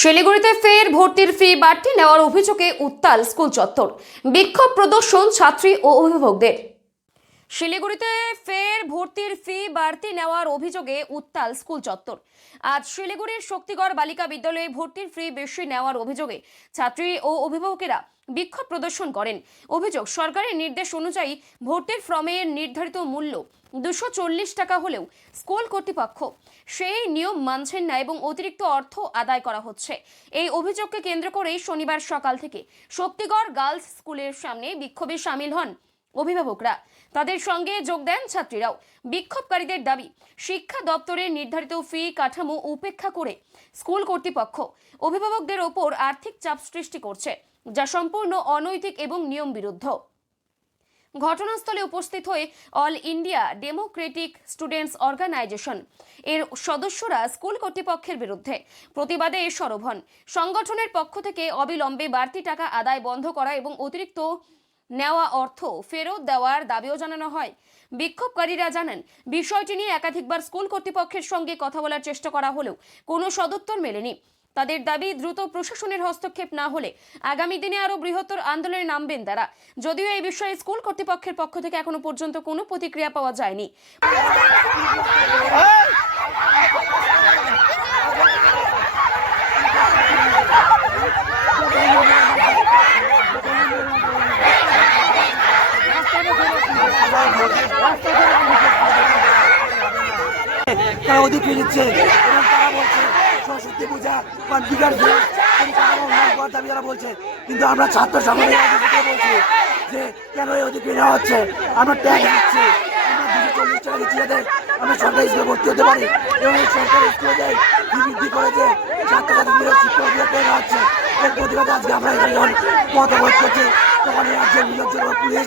শিলিগুড়িতে ফের ভর্তির ফি বাড়তি নেওয়ার অভিযোগে উত্তাল স্কুল চত্বর। বিক্ষোভ প্রদর্শন ছাত্রী ও অভিভাবকদের। শিলিগুড়িতে ফের ভর্তির ফি বাড়তি নেওয়ার অভিযোগে উত্তাল স্কুল চত্বর। আজ শিলিগুড়ির শক্তিগড় বালিকা বিদ্যালয়ে ভর্তির ফি বেশি নেওয়ার অভিযোগে ছাত্রী ও অভিভাবকেরা বিক্ষোভ প্রদর্শন করেন। অভিযোগ, সরকারের নির্দেশ অনুযায়ী ভর্তির ফর্মের নির্ধারিত মূল্য দুশো চল্লিশ টাকা হলেও স্কুল কর্তৃপক্ষ সেই নিয়ম মানছেন না এবং অতিরিক্ত অর্থ আদায় করা হচ্ছে। এই অভিযোগকে কেন্দ্র করেই শনিবার সকাল থেকে শক্তিগড় গার্লস স্কুলের সামনে বিক্ষোভে সামিল হন অভিভাবকরা। তাদের সঙ্গে যোগ দেন ছাত্রীরাও। বিক্ষোভকারীদের দাবি, শিক্ষা দপ্তরের নির্ধারিত ফি কাঠামো উপেক্ষা করে স্কুল কর্তৃপক্ষ অভিভাবকদের ওপর আর্থিক চাপ সৃষ্টি করছে, যা সম্পূর্ণ অনৈতিক এবং নিয়ম বিরুদ্ধ ঘটনাস্থলে উপস্থিত হয়ে all India democratic students organisation এর সদস্যরা স্কুল কর্তৃপক্ষের বিরুদ্ধে প্রতিবাদে সরব হন। সংগঠনের পক্ষ থেকে অবিলম্বে বাড়তি টাকা আদায় বন্ধ করা এবং অতিরিক্ত নেওয়া অর্থ ফেরত দেওয়ার দাবিও জানানো হয়। বিক্ষোভকারীরা জানান, বিষয়টি নিয়ে একাধিকবার স্কুল কর্তৃপক্ষের সঙ্গে কথা বলার চেষ্টা করা হলেও কোনো সদুত্তর মেলেনি। তাদের দাবি, দ্রুত প্রশাসনের হস্তক্ষেপ না হলে আগামী দিনে আরও বৃহত্তর আন্দোলনে নামবেন তারা। যদিও এই বিষয়ে স্কুল কর্তৃপক্ষের পক্ষ থেকে এখনও পর্যন্ত কোনো প্রতিক্রিয়া পাওয়া যায়নি। তারা অধিক নিচ্ছে এবং তারা বলছে, সরস্বতী পূজা বা করার দাবি তারা বলছে কিন্তু আমরা ছাত্র অধিকার বলছি, যে কেন এই অধিক নেওয়া হচ্ছে? আমরা ট্যাক্স দিচ্ছি। আমরা দুশো চল্লিশ টাকা দিচ্ছি যাতে আমরা সরকারি স্কুলে ভর্তি হতে পারি। এবং এই সরকারি স্কুলে যাই বৃদ্ধি করে যে ছাত্রছাত্রীদের শিক্ষা অধিকার করে হচ্ছে। আমরা পুলিশ